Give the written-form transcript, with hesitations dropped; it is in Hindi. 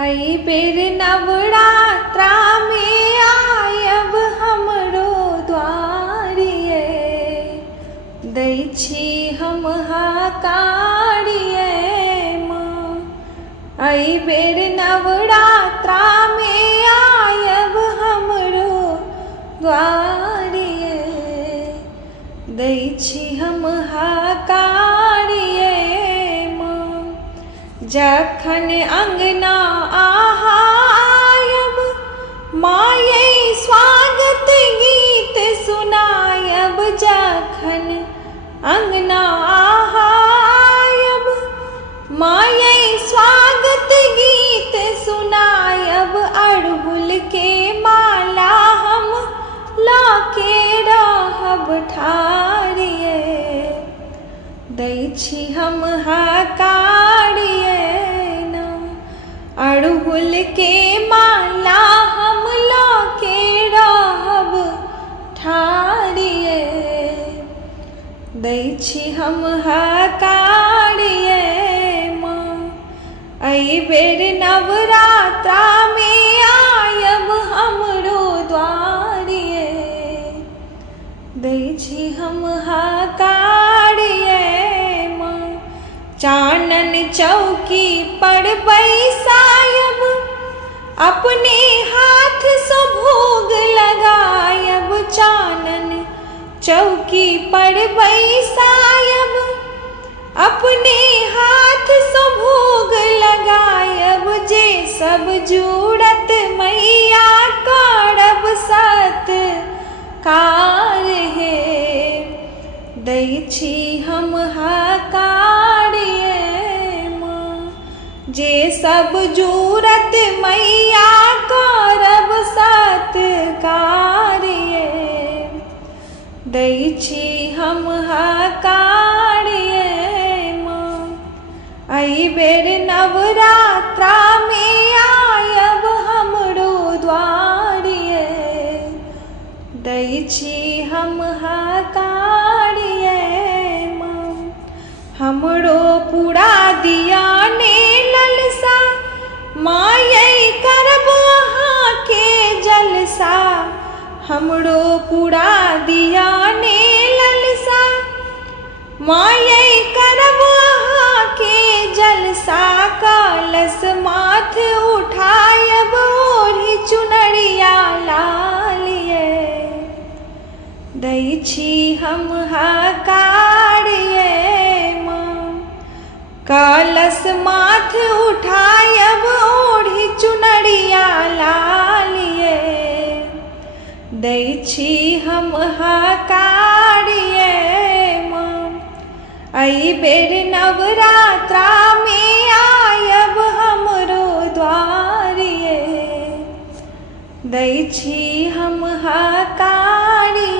आई बेर नवरात्रा में आयब हमरो द्वारिये, दै छी हम हाकारिये माँ। आई बेर नवरात्रा में आयब हमरो द्वारिये, दै छी हम हाकारिये माँ। जखन अंगना आहा आयब, मायै स्वागत गीत सुनायब। जखन अंगना आहा आयब, मायै स्वागत गीत सुनायब। अड़हुल के माला हम लाके रहब ठाढ़िये, दै छी हम हाकारिये ना। अड़हुल के माला हम लाके रहब ठाढ़िये, दै छी हम हाकारिये माँ। आई बेर नवरात्रा में आयब हमरो द्वारिये, दै छी हम हाकारिये माँ। चानन चौकी पर बैसायब, अपने हाथ से भोग लगायब। चानन चौकी पर बैसायब, अपने हाथ से भोग लगायब। जे सब जुड़त मैया करब सत्कार हे, दै छी हम हाकारिये माँ। जे सब जुड़त मैया करब सत्कार हे, दै छी हम हाकारिये माँ। आई बेर नवरात्रा में आयब हमरो द्वारिये, दै छी हम हाकारिये माँ। हमरो पूरा दिया ने ललसा, मायै करब अहाँके जलसा। हमरो पूरा दिया ने ललसा, मायै करब अहाँके जलसा। कलश माथ उठायब, ओढ़ी चुनरिया लालिये, दै छी हम हाकारिये माँ। कलश माथ उठायब, ओढ़ी चुनरिया लालिये, दै छी हम हाकारिये माँ। आई बेर नवरात्रा में आयब हमरो द्वारिये, दै छी हम हाकारिये।